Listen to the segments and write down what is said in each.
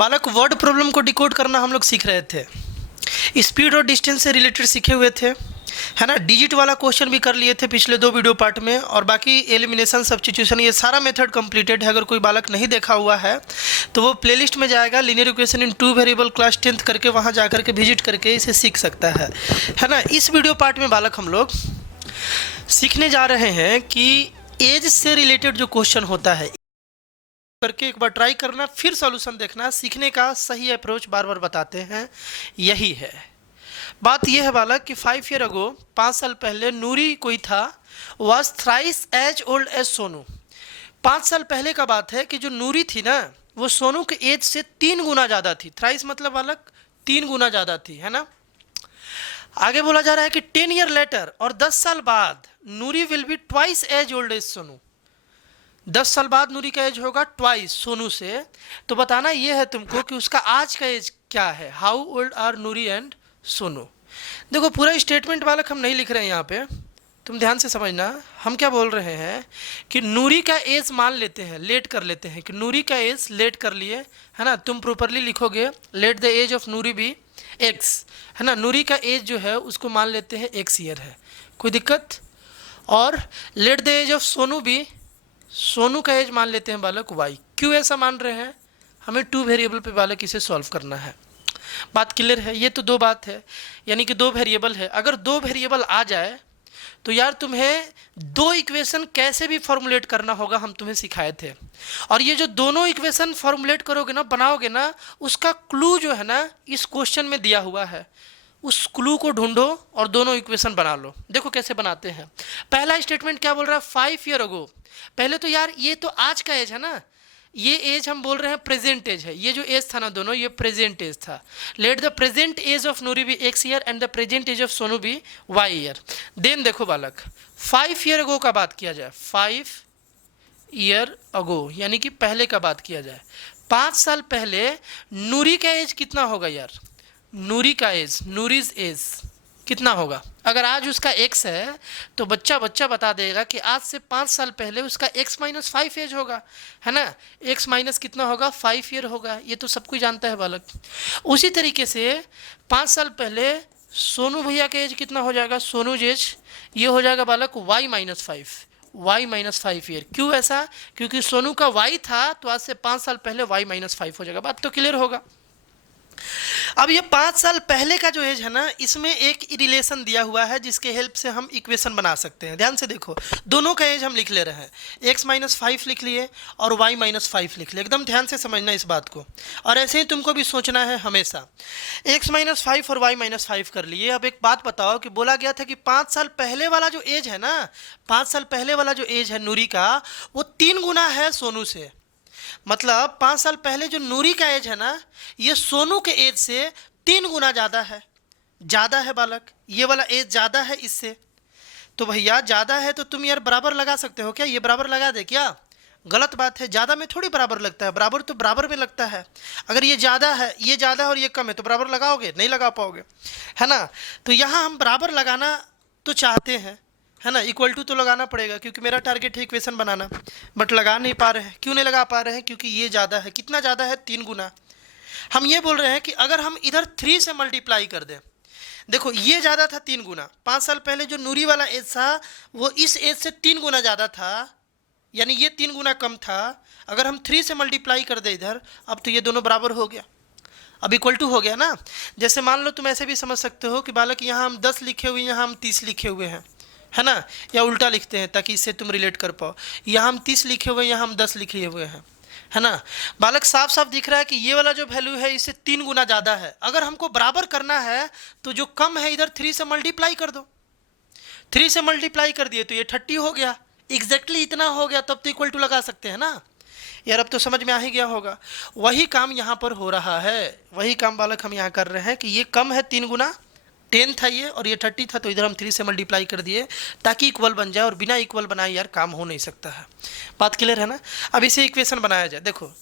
बालक word problem को decode करना हम लोग सीख रहे थे, स्पीड और डिस्टेंस से रिलेटेड सीखे हुए थे, है ना। डिजिट वाला क्वेश्चन भी कर लिए थे पिछले 2 वीडियो पार्ट में, और बाकी एलिमिनेशन सब्स्टिट्यूशन ये सारा मेथड कंप्लीटेड है। अगर कोई बालक नहीं देखा हुआ है तो वो प्लेलिस्ट में जाएगा, linear equation in 2 variable class 10th करके वहाँ जा करके विजिट करके इसे सीख सकता है ना। इस वीडियो पार्ट में बालक हम लोग सीखने जा रहे हैं कि एज से रिलेटेड जो क्वेश्चन होता है करके एक बार ट्राई करना, फिर सॉल्यूशन देखना। सीखने का सही अप्रोच बार बार बताते हैं, यही है बात। यह है बालक कि 5 ईयर अगो 5 साल पहले नूरी कोई था, was thrice as old as Sonu. 5 साल पहले का बात है कि जो नूरी थी ना, वो सोनू के एज से 3 गुना ज़्यादा थी। थ्राइस मतलब बालक 3 गुना ज़्यादा थी, है ना। आगे बोला जा रहा है कि 10 ईयर लेटर, और 10 साल बाद Noori will be twice as old as Sonu. 10 साल बाद नूरी का एज होगा ट्वाइस सोनू से। तो बताना ये है तुमको कि उसका आज का एज क्या है। How old are Noori and Sonu. देखो पूरा स्टेटमेंट बालक हम नहीं लिख रहे हैं यहाँ पे, तुम ध्यान से समझना। हम क्या बोल रहे हैं कि नूरी का एज मान लेते हैं, लेट कर लेते हैं कि नूरी का एज लेट कर लिए, है ना। तुम प्रॉपरली लिखोगे let the age of Noori be X, है ना। नूरी का एज जो है उसको मान लेते हैं एक्स ईयर है, कोई दिक्कत। और let the age of Sonu भी, सोनू का एज मान लेते हैं बालक वाई। क्यों ऐसा मान रहे हैं, हमें 2 वेरिएबल पे बालक इसे सॉल्व करना है। बात क्लियर है। ये तो 2 बात है, यानी कि 2 वेरिएबल है। अगर 2 वेरिएबल आ जाए तो यार तुम्हें 2 इक्वेशन कैसे भी फॉर्मुलेट करना होगा, हम तुम्हें सिखाए थे। और ये जो दोनों इक्वेशन फॉर्मुलेट करोगे ना, बनाओगे ना, उसका क्लू जो है ना इस क्वेश्चन में दिया हुआ है। उस क्लू को ढूंढो और दोनों इक्वेशन बना लो। देखो कैसे बनाते हैं। पहला स्टेटमेंट क्या बोल रहा है, 5 ईयर अगो। पहले तो यार ये तो आज का एज है ना, ये एज हम बोल रहे हैं प्रेजेंट एज है। ये जो एज था ना दोनों, ये प्रेजेंट एज था। Let the present age of Noori be X year and the present age of Sonu be Y year. Then देखो बालक, 5 ईयर अगो का बात किया जाए, 5 ईयर अगो यानी कि पहले का बात किया जाए। 5 साल पहले नूरी का एज कितना होगा यार, नूरी का एज, नूरीज एज कितना होगा। अगर आज उसका x है तो बच्चा बता देगा कि आज से 5 साल पहले उसका x-5 एज होगा, है ना। x माइनस कितना होगा, 5 ईयर होगा। ये तो सब कोई जानता है बालक। उसी तरीके से 5 साल पहले सोनू भैया का एज कितना हो जाएगा, सोनू एज ये हो जाएगा बालक y-5 ईयर। क्यों ऐसा, क्योंकि सोनू का y था तो आज से 5 साल पहले y-5 हो जाएगा। बात तो क्लियर होगा। अब ये 5 साल पहले का जो एज है ना, इसमें एक रिलेशन दिया हुआ है जिसके हेल्प से हम इक्वेशन बना सकते हैं। ध्यान से देखो, दोनों का एज हम लिख ले रहे हैं, x-5 लिख लिए और y-5 लिख लिए। एकदम ध्यान से समझना इस बात को, और ऐसे ही तुमको भी सोचना है हमेशा। x-5 और y-5 कर लिए। अब एक बात बताओ कि बोला गया था कि 5 साल पहले वाला जो एज है ना, 5 साल पहले वाला जो एज है नूरी का, वो 3 गुना है सोनू से। मतलब 5 साल पहले जो नूरी का एज है ना, ये सोनू के एज से 3 गुना ज़्यादा है बालक। ये वाला एज ज़्यादा है इससे। तो भैया ज़्यादा है तो तुम यार बराबर लगा सकते हो क्या, ये बराबर लगा दे क्या। गलत बात है, ज़्यादा में थोड़ी बराबर लगता है, बराबर तो बराबर में लगता है। अगर ये ज़्यादा है, ये ज़्यादा है और ये कम है तो बराबर लगाओगे, नहीं लगा पाओगे, है ना। तो यहाँ हम बराबर लगाना तो चाहते हैं, है ना। इक्वल टू तो लगाना पड़ेगा क्योंकि मेरा टारगेट है इक्वेशन बनाना, बट लगा नहीं पा रहे हैं। क्यों नहीं लगा पा रहे हैं, क्योंकि ये ज़्यादा है। कितना ज़्यादा है, 3 गुना। हम ये बोल रहे हैं कि अगर हम इधर 3 से मल्टीप्लाई कर दें, देखो ये ज़्यादा था 3 गुना। 5 साल पहले जो नूरी वाला एज था वो इस एज से 3 गुना ज़्यादा था, यानी ये 3 गुना कम था। अगर हम 3 से मल्टीप्लाई कर दें इधर, अब तो ये दोनों बराबर हो गया, अब इक्वल टू हो गया ना। जैसे मान लो तुम ऐसे भी समझ सकते हो कि बालक यहाँ हम 10 लिखे हुए, यहाँ हम 30 लिखे हुए हैं, है ना। या उल्टा लिखते हैं ताकि इससे तुम रिलेट कर पाओ। यहाँ हम 30 लिखे हुए हैं, यहाँ हम 10 लिखे हुए हैं, है ना। बालक साफ साफ दिख रहा है कि ये वाला जो वैल्यू है इससे 3 गुना ज़्यादा है। अगर हमको बराबर करना है तो जो कम है इधर 3 से मल्टीप्लाई कर दो। 3 से मल्टीप्लाई कर दिए तो ये 30 हो गया, एग्जैक्टली इतना हो गया, तब तो इक्वल टू लगा सकते हैं ना यार। अब तो समझ में आ ही गया होगा। वही काम यहाँ पर हो रहा है, वही काम बालक हम यहाँ कर रहे हैं कि ये कम है 3 गुना, 10 था ये और ये 30 था, तो इधर हम 3 से मल्टीप्लाई कर दिए ताकि इक्वल बन जाए। और बिना इक्वल बनाए यार काम हो नहीं सकता है। बात क्लियर है ना। अब इसे इक्वेशन बनाया जाए। देखो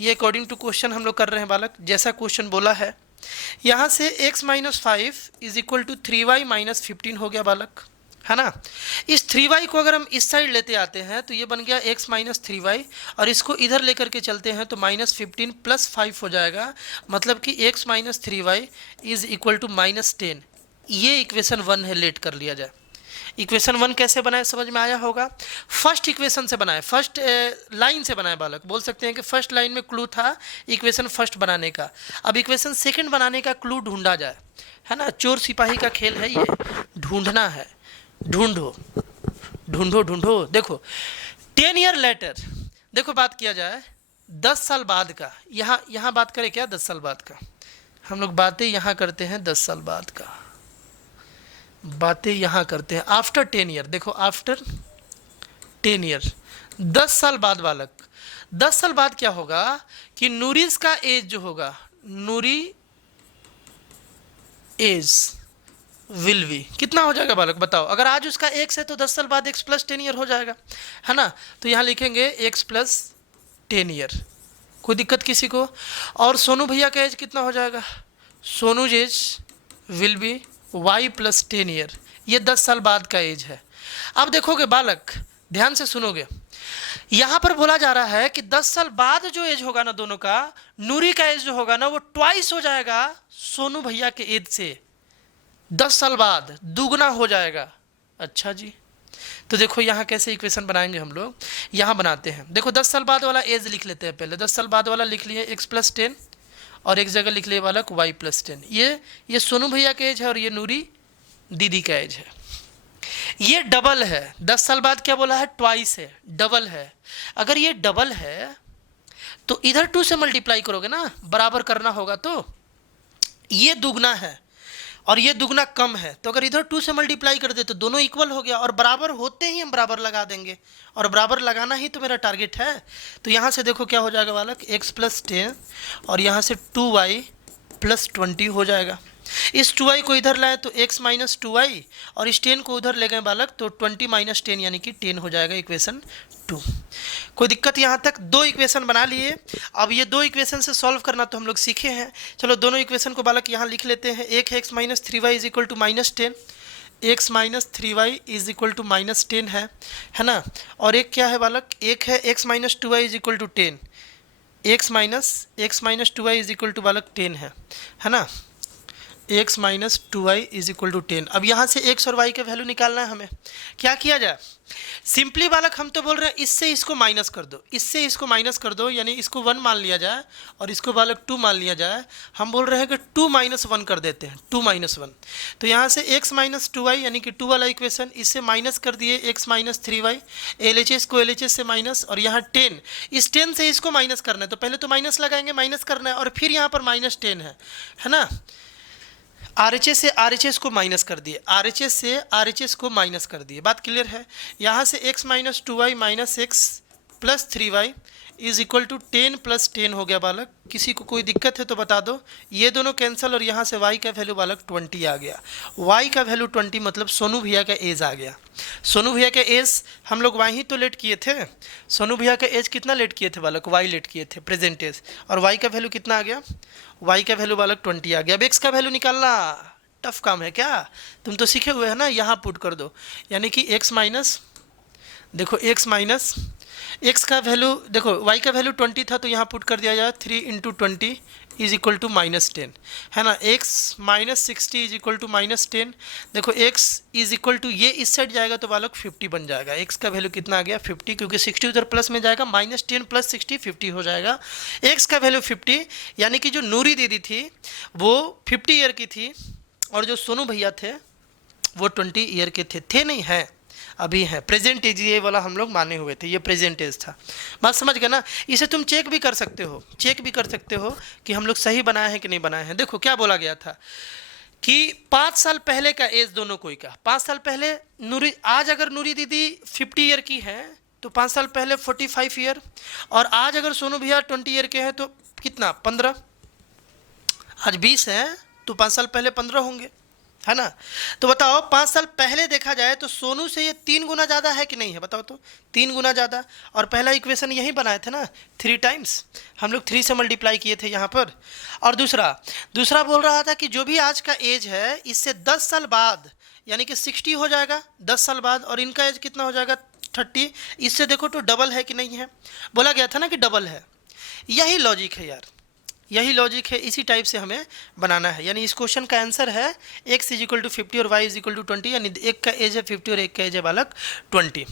ये अकॉर्डिंग टू क्वेश्चन हम लोग कर रहे हैं बालक, जैसा क्वेश्चन बोला है। यहाँ से x-5 is equal to 3y-15 हो गया बालक, है ना। इस 3y को अगर हम इस साइड लेते आते हैं तो ये बन गया x माइनस 3y, और इसको इधर लेकर के चलते हैं तो -15 प्लस 5 हो जाएगा, मतलब कि x minus 3y is equal to -10। ये इक्वेशन 1 है, लेट कर लिया जाए। इक्वेशन 1 कैसे बनाए समझ में आया होगा। फर्स्ट इक्वेशन से बनाए, फर्स्ट लाइन से बनाए बालक, बोल सकते हैं कि फर्स्ट लाइन में क्लू था इक्वेशन फर्स्ट बनाने का। अब इक्वेशन सेकंड बनाने का क्लू ढूंढा जाए, है ना। चोर सिपाही का खेल है ये, ढूंढना है। ढूंढो ढूंढो ढूंढो। देखो 10 ईयर लेटर, देखो बात किया जाए 10 साल बाद का। यहाँ बात करें क्या 10 साल बाद का, हम लोग बातें यहाँ करते हैं 10 साल बाद का, बातें यहाँ करते हैं आफ्टर 10 ईयर। देखो आफ्टर 10 ईयर, 10 साल बाद बालक, 10 साल बाद क्या होगा कि नूरीज का एज जो होगा, नूरी एज विल बी कितना हो जाएगा बालक बताओ। अगर आज उसका x है तो 10 साल बाद x प्लस 10 ईयर हो जाएगा, है ना। तो यहाँ लिखेंगे x प्लस 10 ईयर, कोई दिक्कत किसी को। और सोनू भैया का एज कितना हो जाएगा, Sonu age will be y plus 10 year, ये 10 साल बाद का एज है। अब देखोगे बालक, ध्यान से सुनोगे, यहाँ पर बोला जा रहा है कि 10 साल बाद जो एज होगा ना दोनों का, नूरी का एज जो होगा ना वो ट्वाइस हो जाएगा सोनू भैया के एज से, 10 साल बाद दुगना हो जाएगा। अच्छा जी, तो देखो यहाँ कैसे इक्वेशन बनाएंगे हम लोग, यहाँ बनाते हैं। देखो 10 साल बाद वाला एज लिख लेते हैं पहले। 10 साल बाद वाला लिख लिए x प्लस 10, और एक जगह लिख लिए बालक y प्लस 10। ये सोनू भैया का एज है और ये नूरी दीदी का एज है। ये डबल है, 10 साल बाद क्या बोला है, ट्वाइस है, डबल है। अगर ये डबल है तो इधर 2 से मल्टीप्लाई करोगे ना, बराबर करना होगा, तो ये दुगना है और ये दुगना कम है, तो अगर इधर 2 से मल्टीप्लाई कर दे तो दोनों इक्वल हो गया, और बराबर होते ही हम बराबर लगा देंगे, और बराबर लगाना ही तो मेरा टारगेट है। तो यहाँ से देखो क्या हो जाएगा बालक, x प्लस 10 और यहाँ से 2y प्लस 20 हो जाएगा। इस 2y को इधर लाए तो x माइनस 2y, और इस 10 को उधर ले गए बालक तो 20 माइनस 10 यानी कि 10 हो जाएगा, इक्वेशन 2। कोई दिक्कत यहाँ तक, 2 इक्वेशन बना लिए। अब ये 2 इक्वेशन से सॉल्व करना तो हम लोग सीखे हैं, चलो दोनों इक्वेशन को बालक यहाँ लिख लेते हैं। एक है x minus 3y is equal to -10, x minus 3y is equal to -10 है ना। और एक क्या है बालक, एक है x minus 2y is equal to 10, x minus 2y is equal to बालक 10 है ना। x minus 2y is equal to 10। अब यहाँ से x और y का वैल्यू निकालना है हमें। क्या किया जाए, सिंपली बालक हम तो बोल रहे हैं इससे इसको माइनस कर दो, इससे इसको माइनस कर दो, यानी इसको 1 मान लिया जाए और इसको बालक 2 मान लिया जाए। हम बोल रहे हैं कि 2 माइनस 1 कर देते हैं, 2 माइनस 1। तो यहाँ से x माइनस 2y यानी कि 2 वाला इक्वेशन, इससे माइनस कर दिए x माइनस 3y, LHS को LHS से माइनस, और यहाँ 10, इस 10 से इसको माइनस करना है, तो पहले तो माइनस लगाएंगे, माइनस करना है, और फिर यहाँ पर -10 है ना। RHS से RHS को माइनस कर दिए, RHS से RHS को माइनस कर दिए, बात क्लियर है। यहाँ से x minus 2y minus x plus 3y is equal to 10 plus 10 हो गया बालक। किसी को कोई दिक्कत है तो बता दो। ये दोनों कैंसिल, और यहाँ से y का वैल्यू बालक 20 आ गया। y का वैल्यू 20 मतलब सोनू भैया का एज आ गया। सोनू भैया का एज हम लोग y ही तो लेट किए थे। सोनू भैया का एज कितना लेट किए थे बालक, y लेट किए थे, प्रेजेंट एज, और y का वैल्यू कितना आ गया, y का वैल्यू बालक 20 आ गया। अब x का वैल्यू निकालना टफ काम है क्या, तुम तो सीखे हुए हैं ना। यहाँ पुट कर दो, यानी कि x माइनस, देखो x माइनस x का वैल्यू, देखो y का वैल्यू 20 था तो यहाँ पुट कर दिया जाए 3 इंटू 20 इज इक्वल टू -10 है ना। x minus 60 is equal to -10। देखो x इज इक्वल टू, ये इस साइड जाएगा तो बालक 50 बन जाएगा। x का वैल्यू कितना आ गया 50, क्योंकि 60 उधर प्लस में जाएगा, -10 प्लस 60 50 हो जाएगा। x का वैल्यू 50, यानी कि जो नूरी दीदी थी वो 50 ईयर की थी, और जो सोनू भैया थे वो 20 ईयर के थे नहीं, हैं अभी है। प्रेजेंट एज ये वाला हम लोग माने हुए थे, ये प्रेजेंट एज था। बात समझ गए ना। इसे तुम चेक भी कर सकते हो, चेक भी कर सकते हो कि हम लोग सही बनाए हैं कि नहीं बनाए हैं। देखो क्या बोला गया था कि 5 साल पहले का एज दोनों कोई का, 5 साल पहले नूरी, आज अगर नूरी दीदी 50 ईयर की है तो 5 साल पहले 45 ईयर, और आज अगर सोनू भैया 20 ईयर के हैं तो कितना 15, आज 20 है तो 5 साल पहले 15 होंगे, है ना। तो बताओ 5 साल पहले देखा जाए तो सोनू से ये 3 गुना ज़्यादा है कि नहीं है, बताओ तो। 3 गुना ज़्यादा। और पहला इक्वेशन यही बनाए थे ना, 3 टाइम्स, हम लोग 3 से मल्टीप्लाई किए थे यहाँ पर। और दूसरा दूसरा बोल रहा था कि जो भी आज का एज है इससे 10 साल बाद यानी कि 60 हो जाएगा 10 साल बाद, और इनका एज कितना हो जाएगा 30। इससे देखो तो डबल है कि नहीं है, बोला गया था ना कि डबल है। यही लॉजिक है यार, यही लॉजिक है, इसी टाइप से हमें बनाना है। यानी इस क्वेश्चन का आंसर है x इज इक्वल टू 50 और y इज इक्वल टू 20, यानी एक का एज है 50 और एक का एज है बालक 20।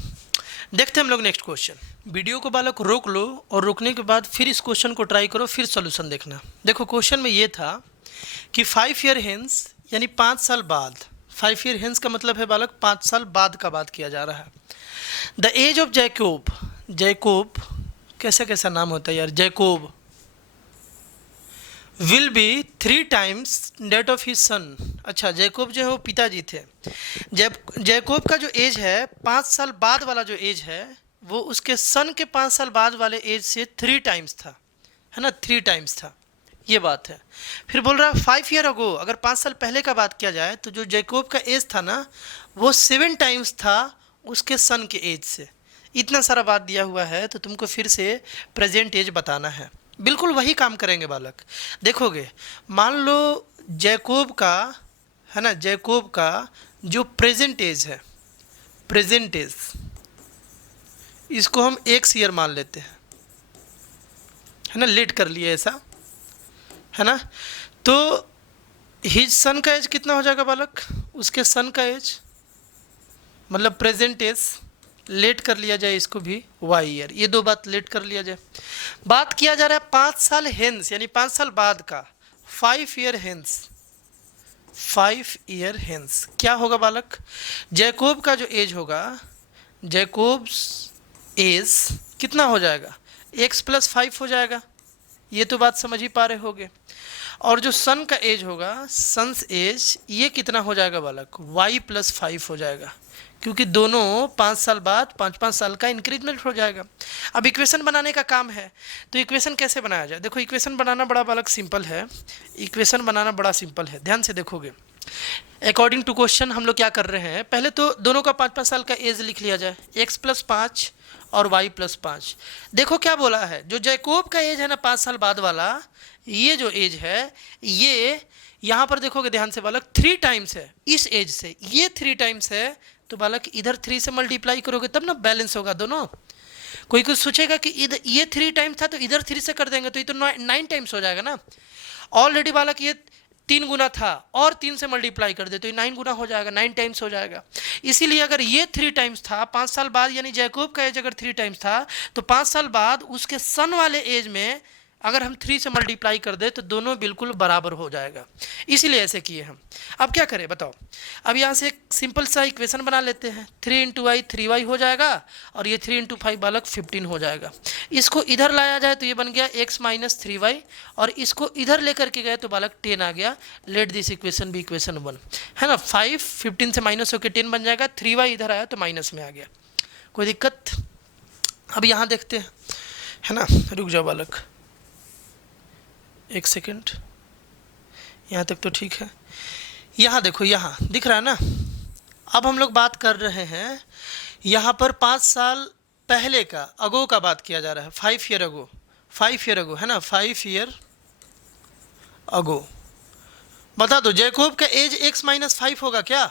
देखते हैं हम लोग नेक्स्ट क्वेश्चन। वीडियो को बालक रोक लो और रोकने के बाद फिर इस क्वेश्चन को ट्राई करो, फिर सोल्यूशन देखना। देखो क्वेश्चन में ये था कि 5 ईयर हेंस यानी 5 साल बाद, 5 ईयर हेंस का मतलब है बालक 5 साल बाद का बात किया जा रहा है। The age of Jacob, Jacob कैसा कैसा नाम होता है यार, Jacob will be 3 times that of his son. अच्छा, जैकोब जो है वो पिताजी थे। जैकोब का जो एज है 5 साल बाद वाला जो एज है वो उसके सन के 5 साल बाद वाले एज से 3 टाइम्स था, है ना, 3 टाइम्स था, ये बात है। फिर बोल रहा है 5 ईयर अगो, अगर 5 साल पहले का बात किया जाए तो जो जैकोब का एज था ना वो 7 टाइम्स था उसके सन के एज से। इतना सारा बात दिया हुआ है तो तुमको फिर से प्रेजेंट एज बताना है। बिल्कुल वही काम करेंगे बालक। देखोगे, मान लो जैकोब का, है ना, जैकोब का जो प्रेजेंट एज है, प्रेजेंट एज, इसको हम x ईयर मान लेते हैं, है ना, लेट कर लिए ऐसा, है ना। तो हिज सन का एज कितना हो जाएगा बालक, उसके सन का एज मतलब प्रेजेंट एज, लेट कर लिया जाए इसको भी y ईयर, ये 2 बात लेट कर लिया जाए। बात किया जा रहा है 5 साल हेंस यानी 5 साल बाद का, 5 ईयर हेंस, 5 ईयर हेंस क्या होगा बालक, जैकोब का जो एज होगा, जैकोब एज कितना हो जाएगा, x प्लस 5 हो जाएगा, ये तो बात समझ ही पा रहे होगे। और जो सन का एज होगा, सन्स एज, ये कितना हो जाएगा बालक, y प्लस 5 हो जाएगा, क्योंकि दोनों 5 साल बाद 5-5 साल का इंक्रीजमेंट हो जाएगा। अब इक्वेशन बनाने का काम है, तो इक्वेशन कैसे बनाया जाए। देखो इक्वेशन बनाना बड़ा बालक सिंपल है, इक्वेशन बनाना बड़ा सिंपल है, ध्यान से देखोगे। अकॉर्डिंग टू क्वेश्चन हम लोग क्या कर रहे हैं, पहले तो दोनों का 5-5 साल का एज लिख लिया जाए, x प्लस 5 और y प्लस 5। देखो क्या बोला है, जो जैकोब का एज है ना 5 साल बाद वाला, ये जो एज है ये यहाँ पर देखोगे ध्यान से बालक 3 टाइम्स है इस एज से, ये 3 टाइम्स है, तो बालक इधर 3 से मल्टीप्लाई करोगे तब ना बैलेंस होगा दोनों। कोई कुछ सोचेगा कि इधर ये 3 टाइम्स था तो इधर 3 से कर देंगे तो ये तो 9 टाइम्स हो जाएगा ना। ऑलरेडी बालक ये 3 गुना था और 3 से मल्टीप्लाई कर दे तो ये 9 गुना हो जाएगा, 9 टाइम्स हो जाएगा। इसीलिए अगर ये 3 टाइम्स था 5 साल बाद, यानी जैकोब का एज अगर 3 टाइम्स था तो 5 साल बाद उसके सन वाले एज में अगर हम 3 से मल्टीप्लाई कर दे तो दोनों बिल्कुल बराबर हो जाएगा, इसीलिए ऐसे किए हम। अब क्या करें बताओ, अब यहाँ से एक सिंपल सा इक्वेशन बना लेते हैं, 3 इंटू वाई 3y हो जाएगा और ये 3 इंटू 5 बालक 15 हो जाएगा। इसको इधर लाया जाए तो ये बन गया x माइनस 3y, और इसको इधर लेकर के गए तो बालक 10 आ गया। लेट दिस इक्वेशन भी इक्वेशन 1, है ना। 5 15 से माइनस होकर 10 बन जाएगा, 3y इधर आया तो माइनस में आ गया, कोई दिक्कत। अब यहाँ देखते हैं, है ना, रुक जाओ बालक 1 सेकेंड, यहाँ तक तो ठीक है। यहाँ देखो, यहाँ दिख रहा है ना। अब हम लोग बात कर रहे हैं यहाँ पर 5 साल पहले का, अगो का बात किया जा रहा है, 5 ईयर अगो, 5 ईयर अगो, है ना, 5 ईयर अगो। बता दो जैकोब का एज x माइनस 5 होगा क्या,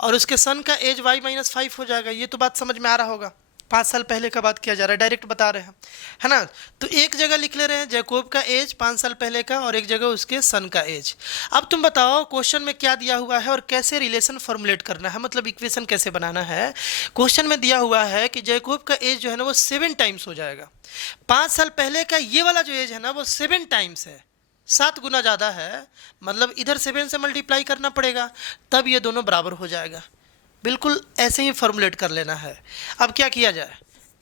और उसके सन का एज y माइनस 5 हो जाएगा। ये तो बात समझ में आ रहा होगा, 5 साल पहले का बात किया जा रहा है, डायरेक्ट बता रहे हैं, है ना। तो एक जगह लिख ले रहे हैं जैकोब का एज 5 साल पहले का और एक जगह उसके सन का एज। अब तुम बताओ क्वेश्चन में क्या दिया हुआ है और कैसे रिलेशन फॉर्मुलेट करना है, मतलब इक्वेशन कैसे बनाना है। क्वेश्चन में दिया हुआ है कि जैकोब का एज जो है ना वो 7 टाइम्स हो जाएगा। 5 साल पहले का ये वाला जो एज है ना वो 7 टाइम्स है, 7 गुना ज़्यादा है, मतलब इधर 7 से मल्टीप्लाई करना पड़ेगा तब ये दोनों बराबर हो जाएगा। बिल्कुल ऐसे ही फॉर्मुलेट कर लेना है। अब क्या किया जाए,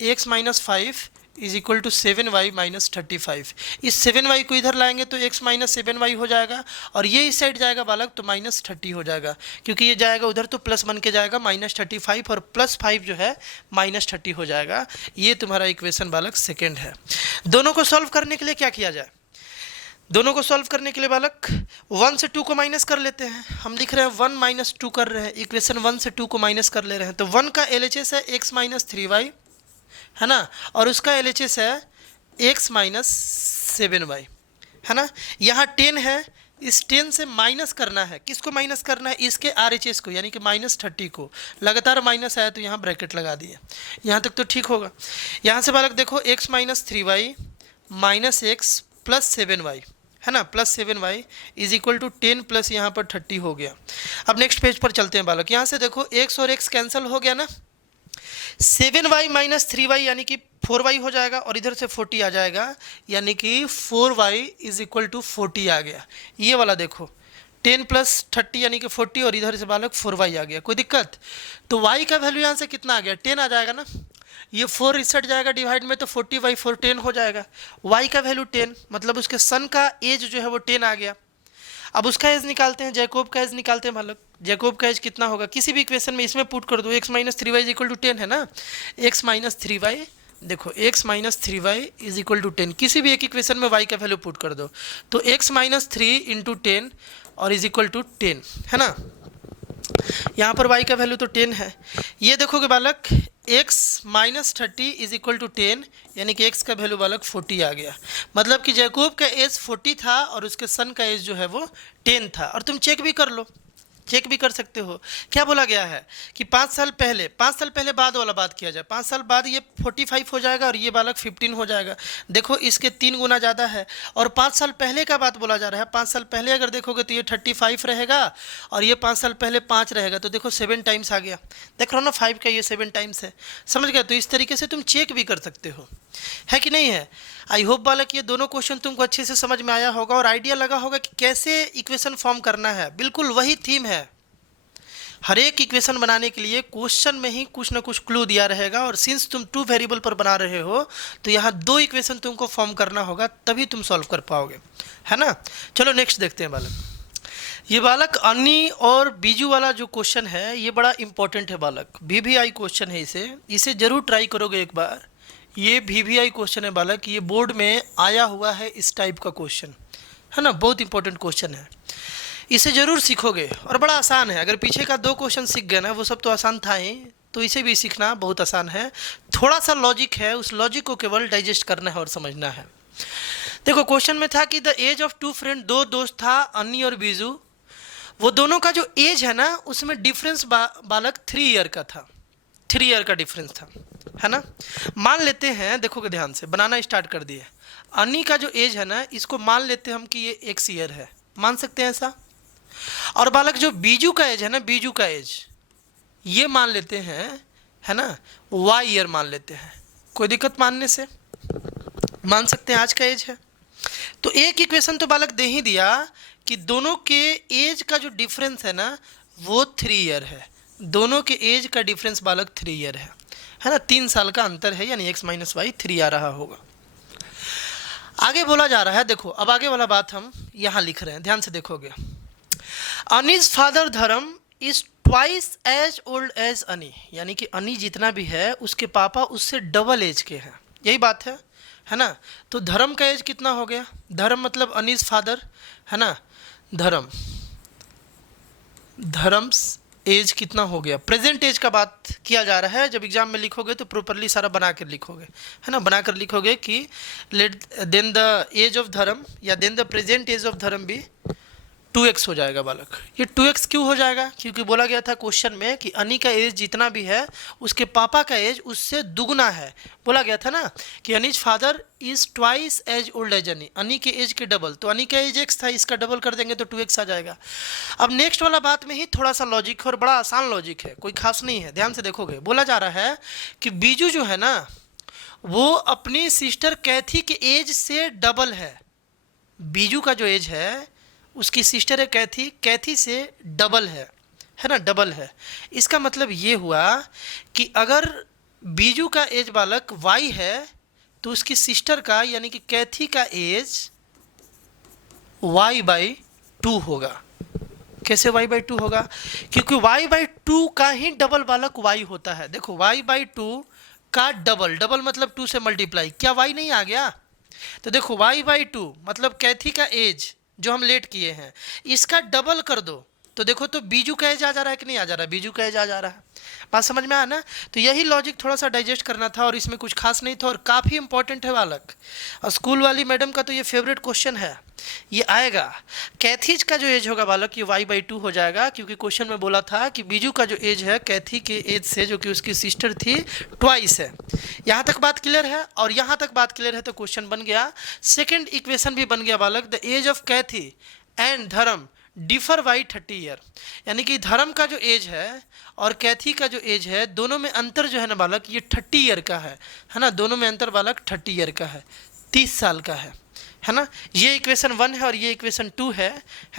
x minus 5 is equal to 7y minus 35। इस 7y को इधर लाएंगे तो x माइनस 7y हो जाएगा, और ये इस साइड जाएगा बालक तो माइनस 30 हो जाएगा, क्योंकि ये जाएगा उधर तो प्लस बन के जाएगा माइनस 35, और प्लस 5 जो है माइनस 30 हो जाएगा। ये तुम्हारा इक्वेशन बालक सेकेंड है। दोनों को सॉल्व करने के लिए क्या किया जाए, दोनों को सॉल्व करने के लिए बालक 1 से 2 को माइनस कर लेते हैं। हम लिख रहे हैं 1 माइनस 2 कर रहे हैं, इक्वेशन 1 से 2 को माइनस कर ले रहे हैं। तो 1 का LHS है x माइनस 3y, है ना, और उसका LHS है x माइनस 7y, है ना। यहाँ 10 है, इस 10 से माइनस करना है, किसको माइनस करना है, इसके RHS को, यानी कि माइनस 30 को। लगातार माइनस आया तो यहाँ ब्रैकेट लगा दिए, यहाँ तक तो ठीक होगा। यहाँ से बालक देखो x minus 3y minus x plus 7y, है ना, plus 7y is equal to 10 plus यहाँ पर 30 हो गया। अब नेक्स्ट पेज पर चलते हैं बालक। यहाँ से देखो x और x कैंसिल हो गया ना, 7y माइनस 3y यानी कि 4y हो जाएगा, और इधर से 40 आ जाएगा, यानी कि 4y इज इक्वल टू 40 आ गया। ये वाला देखो 10 प्लस 30 यानी कि 40, और इधर से बालक 4y आ गया। कोई दिक्कत? तो y का वैल्यू यहाँ से कितना आ गया, 10 आ जाएगा ना। ये 4 रिसट जाएगा डिवाइड में, तो 40/4 10 हो जाएगा। y का वैल्यू 10, मतलब उसके सन का एज जो है वो 10 आ गया। अब उसका एज निकालते हैं, जैकोब का एज निकालते हैं बालक। जैकोब का एज कितना होगा, किसी भी इक्वेशन में इसमें पुट कर दो, x minus 3y is equal to 10 है ना। x माइनस 3y, देखो x minus 3y is equal to 10, किसी भी एक इक्वेशन में y का वैल्यू पुट कर दो, तो x माइनस 3 इंटू 10 और इज इक्वल टू 10, है ना। यहाँ पर y का वैल्यू तो 10 है। ये देखोगे बालक x minus 30 is equal to 10, यानी कि x का वैल्यू बालक 40 आ गया। मतलब कि जैकोब का एज 40 था और उसके सन का एज जो है वो 10 था। और तुम चेक भी कर लो, चेक भी कर सकते हो। क्या बोला गया है कि 5 साल पहले बाद वाला बात किया जाए, 5 साल बाद ये 45 हो जाएगा और ये बालक 15 हो जाएगा। देखो इसके 3 गुना ज़्यादा है, और 5 साल पहले का बात बोला जा रहा है। 5 साल पहले अगर देखोगे तो ये 35 रहेगा, और ये 5 साल पहले 5 रहेगा, तो देखो 7 टाइम्स आ गया। देख रहे हो ना, 5 का ये 7 टाइम्स है, समझ गया। तो इस तरीके से तुम चेक भी कर सकते हो, है कि नहीं है। आई होप बालक ये दोनों क्वेश्चन तुमको अच्छे से समझ में आया होगा और आइडिया लगा होगा कि कैसे इक्वेशन फॉर्म करना है। बिल्कुल वही थीम है, हर एक इक्वेशन बनाने के लिए क्वेश्चन में ही कुछ ना कुछ क्लू दिया रहेगा। और सिंस तुम 2 वेरिएबल पर बना रहे हो, तो यहाँ 2 इक्वेशन तुमको फॉर्म करना होगा, तभी तुम सॉल्व कर पाओगे, है ना। चलो नेक्स्ट देखते हैं बालक। ये बालक अन्नी और बीजू वाला जो क्वेश्चन है, ये बड़ा इंपॉर्टेंट है बालक। VVI क्वेश्चन है, इसे जरूर ट्राई करोगे एक बार। ये VVI क्वेश्चन है बालक, ये बोर्ड में आया हुआ है इस टाइप का क्वेश्चन, है ना। बहुत इंपॉर्टेंट क्वेश्चन है, इसे जरूर सीखोगे और बड़ा आसान है। अगर पीछे का 2 क्वेश्चन सीख गए ना, वो सब तो आसान था ही, तो इसे भी सीखना बहुत आसान है। थोड़ा सा लॉजिक है, उस लॉजिक को केवल डाइजेस्ट करना है और समझना है। देखो क्वेश्चन में था कि द एज ऑफ 2 फ्रेंड, 2 दोस्त था, अन्नी और बीजू। वो दोनों का जो एज है ना, उसमें डिफरेंस बालक 3 ईयर का था, 3 ईयर का डिफरेंस था, है ना। मान लेते हैं, देखोगे ध्यान से, बनाना स्टार्ट कर दिए। अन्नी का जो एज है ना, इसको मान लेते हैं हम कि ये x ईयर है, मान सकते हैं ऐसा। और बालक जो बीजू का एज है ना, बीजू का एज ये मान लेते हैं, है ना, y ईयर मान लेते हैं। कोई दिक्कत मानने से, मान सकते हैं आज का एज है। तो एक इक्वेशन तो बालक दे ही दिया कि दोनों के एज का जो डिफरेंस है ना, वो 3 ईयर है। दोनों के एज का डिफरेंस बालक 3 ईयर है ना। 3 साल का अंतर है, यानी x माइनस वाई 3 आ रहा होगा। आगे बोला जा रहा है, देखो अब आगे वाला बात हम यहाँ लिख रहे हैं, ध्यान से देखोगे। Ani's father Dharam is twice as old as Ani, यानी कि अनी जितना भी है उसके पापा उससे डबल एज के हैं, यही बात है ना। तो धर्म का एज कितना हो गया, धर्म मतलब अनीज फादर, है ना। धर्म्स एज कितना हो गया, प्रेजेंट एज का बात किया जा रहा है। जब एग्जाम में लिखोगे तो प्रॉपरली सारा बना कर लिखोगे, है ना। बनाकर लिखोगे कि let then the age of Dharam या then the present age of Dharam भी 2x हो जाएगा बालक। ये 2x क्यों हो जाएगा, क्योंकि बोला गया था क्वेश्चन में कि अनी का एज जितना भी है उसके पापा का एज उससे दुगना है। बोला गया था ना कि Ani's father is twice as old as Ani, Ani के एज के डबल। तो अनी का एज x था, इसका डबल कर देंगे तो 2x आ जाएगा। अब नेक्स्ट वाला बात में ही थोड़ा सा लॉजिक है और बड़ा आसान लॉजिक है, कोई खास नहीं है। ध्यान से देखोगे, बोला जा रहा है कि बीजू जो है ना, वो अपनी सिस्टर कैथी के एज से डबल है। बीजू का जो एज है उसकी सिस्टर है कैथी, कैथी से डबल है ना, डबल है। इसका मतलब ये हुआ कि अगर बीजू का एज बालक y है, तो उसकी सिस्टर का यानी कि कैथी का एज y/2 होगा। कैसे y/2 होगा, क्योंकि y/2 का ही डबल बालक y होता है। देखो y/2 का डबल, डबल मतलब 2 से मल्टीप्लाई, क्या y नहीं आ गया। तो देखो y/2 मतलब कैथी का एज जो हम लेट किए हैं इसका डबल कर दो, तो देखो तो बीजू का एज आ जा रहा है कि नहीं आ जा रहा है, बीजू का एज आ जा रहा है। बात समझ में आया ना। तो यही लॉजिक थोड़ा सा डाइजेस्ट करना था और इसमें कुछ खास नहीं था और काफ़ी इंपॉर्टेंट है बालक। और स्कूल वाली मैडम का तो ये फेवरेट क्वेश्चन है, ये आएगा। कैथीज का जो एज होगा बालक ये y/2 हो जाएगा, क्योंकि क्वेश्चन में बोला था कि बीजू का जो एज है कैथी के एज से जो कि उसकी सिस्टर थी ट्वाइस है। यहाँ तक बात क्लियर है और यहाँ तक बात क्लियर है तो क्वेश्चन बन गया। सेकेंड इक्वेशन भी बन गया बालक, the age of Cathy and Dharam differ by 30 year, यानी कि धर्म का जो एज है और कैथी का जो एज है दोनों में अंतर जो है ना बालक ये 30 ईयर का है ना। दोनों में अंतर बालक 30 ईयर का है, 30 साल का है ना। ये इक्वेशन 1 है और ये इक्वेशन 2 है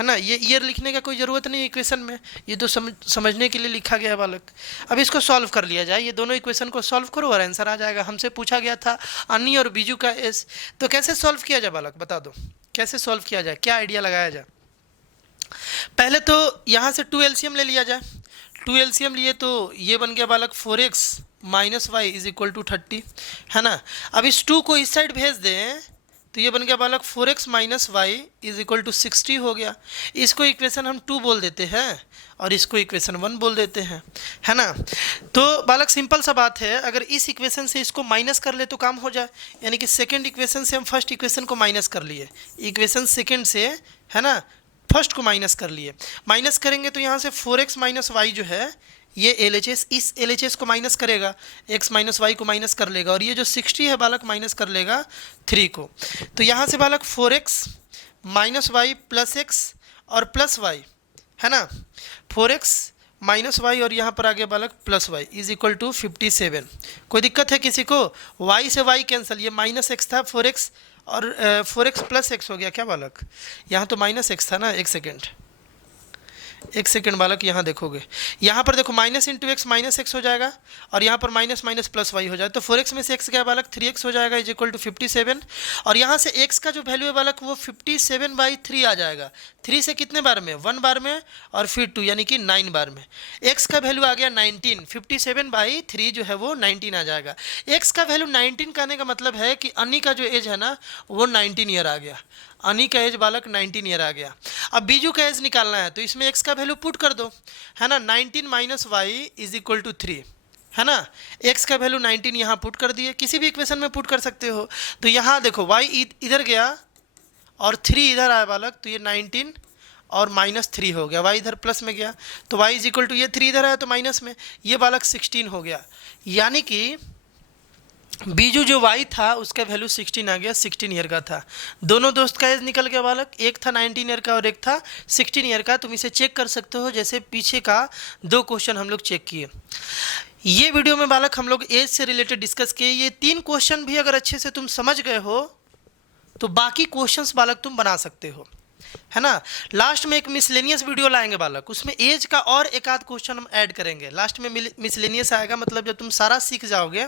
ना। ये ईयर लिखने का कोई ज़रूरत नहीं इक्वेशन में, ये तो समझने के लिए लिखा गया है बालक। अब इसको सॉल्व कर लिया जाए, ये दोनों इक्वेशन को सॉल्व करो और आंसर आ जाएगा। हमसे पूछा गया था अन्नी और बीजू का एज, तो कैसे सॉल्व किया जाए बालक बता दो, कैसे सॉल्व किया जाए, क्या आइडिया लगाया जाए। पहले तो यहाँ से 2 एलसीएम ले लिया जाए। 2 एलसीएम लिए तो ये बन गया बालक 4x minus Y is equal to 30 है ना। अब इस 2 को इस साइड भेज दें तो ये बन गया बालक 4x minus Y is equal to 60 हो गया। इसको इक्वेशन हम 2 बोल देते हैं और इसको इक्वेशन 1 बोल देते हैं, है ना। तो बालक सिंपल सा बात है, अगर इस इक्वेशन से इसको माइनस कर ले तो काम हो जाए, यानी कि सेकेंड इक्वेशन से हम फर्स्ट इक्वेशन को माइनस कर लिए, इक्वेशन सेकेंड से है ना फर्स्ट को माइनस कर लिए। माइनस करेंगे तो यहाँ से 4x माइनस वाई जो है ये LHS इस LHS को माइनस करेगा, x माइनस वाई को माइनस कर लेगा और ये जो 60 है बालक माइनस कर लेगा 3 को। तो यहाँ से बालक 4x minus Y plus x और प्लस वाई है ना, 4x माइनस वाई और यहाँ पर आ गया बालक plus Y is equal to 57। कोई दिक्कत है किसी को, y से y कैंसिल, ये माइनस एक्स था 4x और 4x प्लस एक्स हो गया क्या बालक, यहाँ तो माइनस एक्स था ना। एक सेकेंड बालक यहाँ देखोगे, यहाँ पर देखो minus into x minus x हो जाएगा और यहाँ पर माइनस माइनस प्लस वाई हो जाए, तो 4x में से x गया बालक 3x हो जाएगा इज इक्वल टू 57। और यहाँ से x का जो वैल्यू है बालक वो 57/3 आ जाएगा। 3 से कितने बार में, 1 बार में और फिर 2 यानी कि 9 बार में। x का वैल्यू आ गया 19, 57/3 जो है वो 19 आ जाएगा। x का वैल्यू 19 कहने का मतलब है कि अन्नी का जो एज है ना वो 19 ईयर आ गया, अन्नी का एज बालक 19 ईयर आ गया। अब बीजू का एज निकालना है तो इसमें x का वैल्यू पुट कर दो, है ना। 19 minus Y is equal to 3 है ना। x का वैल्यू 19 यहाँ पुट कर दिए, किसी भी इक्वेशन में पुट कर सकते हो। तो यहाँ देखो y इधर गया और 3 इधर आया बालक, तो ये 19 और माइनस 3 हो गया, y इधर प्लस में गया तो y इज इक्वल टू ये 3 इधर आया तो माइनस में, ये बालक 16 हो गया। यानी कि बीजू जो y था उसका वैल्यू 16 आ गया, 16 ईयर का था। दोनों दोस्त का एज निकल गया बालक, एक था 19 ईयर का और एक था 16 ईयर का। तुम इसे चेक कर सकते हो जैसे पीछे का 2 क्वेश्चन हम लोग चेक किए। ये वीडियो में बालक हम लोग एज से रिलेटेड डिस्कस किए। ये 3 क्वेश्चन भी अगर अच्छे से तुम समझ गए हो तो बाकी क्वेश्चंस बालक तुम बना सकते हो, है ना। लास्ट में एक मिसलेनियस वीडियो लाएंगे बालक, उसमें एज का और एक आध क्वेश्चन हम ऐड करेंगे। लास्ट में मिसलेनियस आएगा, मतलब जब तुम सारा सीख जाओगे,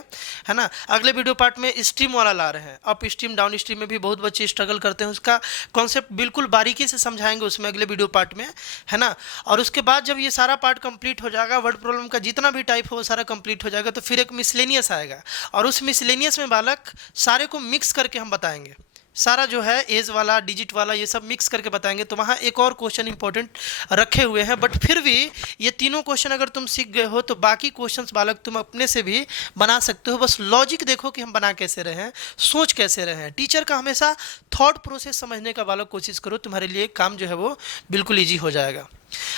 है ना। अगले वीडियो पार्ट में स्ट्रीम वाला ला रहे हैं, अप स्ट्रीम डाउन स्ट्रीम में भी बहुत बच्चे स्ट्रगल करते हैं, उसका कॉन्सेप्ट बिल्कुल बारीकी से समझाएंगे उसमें अगले वीडियो पार्ट में, है ना। और उसके बाद जब ये सारा पार्ट कंप्लीट हो जाएगा, वर्ड प्रॉब्लम का जितना भी टाइप हो वो सारा कंप्लीट हो जाएगा, तो फिर एक मिसलेनियस आएगा और उस मिसलेनियस में बालक सारे को मिक्स करके हम बताएंगे, सारा जो है एज वाला डिजिट वाला ये सब मिक्स करके बताएंगे। तो वहाँ एक और क्वेश्चन इंपॉर्टेंट रखे हुए हैं, बट फिर भी ये तीनों क्वेश्चन अगर तुम सीख गए हो तो बाकी क्वेश्चंस बालक तुम अपने से भी बना सकते हो। बस लॉजिक देखो कि हम बना कैसे रहे हैं, सोच कैसे रहे हैं। टीचर का हमेशा थॉट प्रोसेस समझने का बालक कोशिश करो, तुम्हारे लिए काम जो है वो बिल्कुल ईजी हो जाएगा।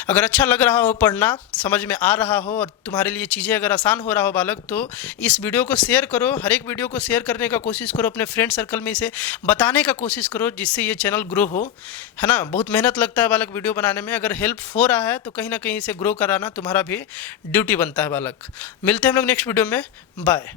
अगर अच्छा लग रहा हो पढ़ना, समझ में आ रहा हो और तुम्हारे लिए चीज़ें अगर आसान हो रहा हो बालक, तो इस वीडियो को शेयर करो। हर एक वीडियो को शेयर करने का कोशिश करो, अपने फ्रेंड सर्कल में इसे बताने का कोशिश करो, जिससे ये चैनल ग्रो हो, है ना। बहुत मेहनत लगता है बालक वीडियो बनाने में, अगर हेल्प हो रहा है तो कहीं ना कहीं इसे ग्रो कराना तुम्हारा भी ड्यूटी बनता है बालक। मिलते हैं हम लोग नेक्स्ट वीडियो में, बाय।